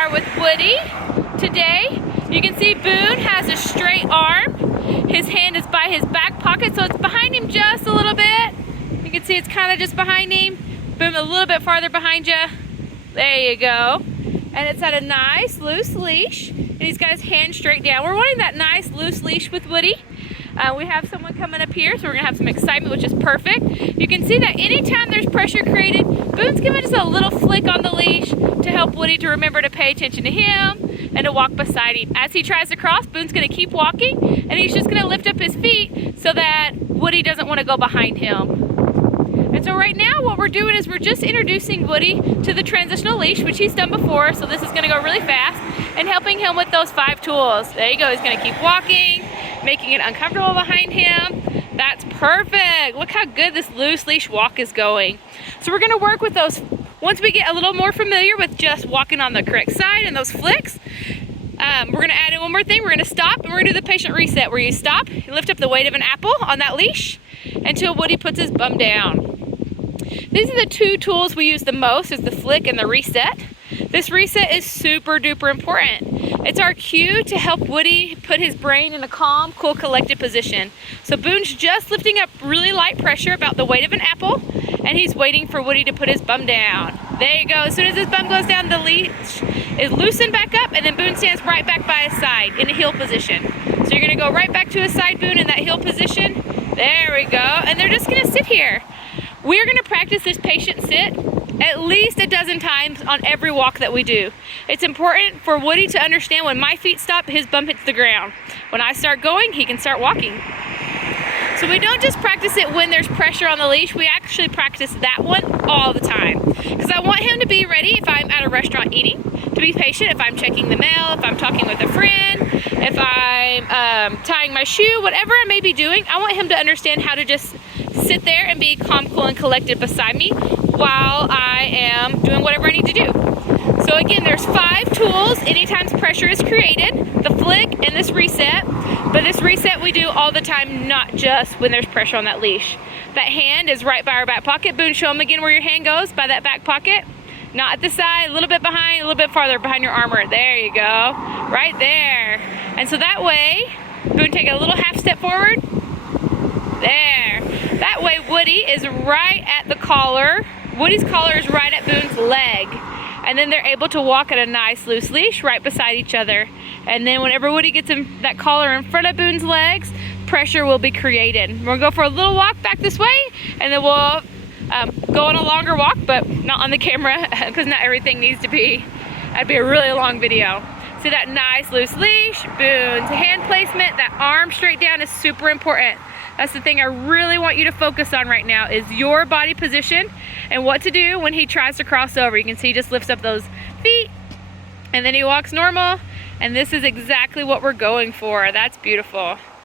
are with Woody today. You can see Boone has a straight arm. His hand is by his back pocket, so it's behind him just a little bit. You can see it's kind of just behind him. Boone, a little bit farther behind you. There you go. And it's at a nice loose leash. And he's got his hand straight down. We're wanting that nice loose leash with Woody. We have someone coming up here, so we're gonna have some excitement, which is perfect. You can see that anytime there's pressure created, Boone's giving us a little flick on the leash to help Woody to remember to pay attention to him and to walk beside him. As he tries to cross, Boone's gonna keep walking, and he's just gonna lift up his feet so that Woody doesn't wanna go behind him. And so right now what we're doing is we're just introducing Woody to the transitional leash, which he's done before, so this is gonna go really fast, and helping him with those 5 tools. There you go, he's gonna keep walking, making it uncomfortable behind him. That's perfect. Look how good this loose leash walk is going. So we're gonna work with those, once we get a little more familiar with just walking on the correct side and those flicks, we're gonna add in one more thing. We're gonna stop and we're gonna do the patient reset where you stop, you lift up the weight of an apple on that leash until Woody puts his bum down. These are the 2 tools we use the most, is the flick and the reset. This reset is super duper important. It's our cue to help Woody put his brain in a calm, cool, collected position. So Boone's just lifting up really light pressure about the weight of an apple, and he's waiting for Woody to put his bum down. There you go. As soon as his bum goes down, the leash is loosened back up, and then Boone stands right back by his side in a heel position. So you're gonna go right back to his side, Boone, in that heel position. There we go. And they're just gonna sit here. We're gonna practice this patient sit at least a dozen times on every walk that we do. It's important for Woody to understand when my feet stop, his bum hits the ground. When I start going, he can start walking. So we don't just practice it when there's pressure on the leash, we actually practice that one all the time. Because I want him to be ready if I'm at a restaurant eating, to be patient if I'm checking the mail, if I'm talking with a friend, if I'm tying my shoe, whatever I may be doing, I want him to understand how to just sit there and be calm, cool, and collected beside me while I am doing whatever I need to do. So again, there's 5 tools anytime pressure is created, the flick and this reset. But this reset we do all the time, not just when there's pressure on that leash. That hand is right by our back pocket. Boone, show them again where your hand goes, by that back pocket. Not at the side, a little bit behind, a little bit farther behind your armor. There you go, right there. And so that way, Boone, take a little half step forward. There. That way Woody is right at the collar. Woody's collar is right at Boone's leg. And then they're able to walk at a nice loose leash right beside each other. And then whenever Woody gets that collar in front of Boone's legs, pressure will be created. We're gonna go for a little walk back this way, and then we'll go on a longer walk, but not on the camera, because not everything needs to be, that'd be a really long video. See that nice loose leash, Boone's hand placement, that arm straight down is super important. That's the thing I really want you to focus on right now, is your body position and what to do when he tries to cross over. You can see he just lifts up those feet and then he walks normal, and this is exactly what we're going for. That's beautiful.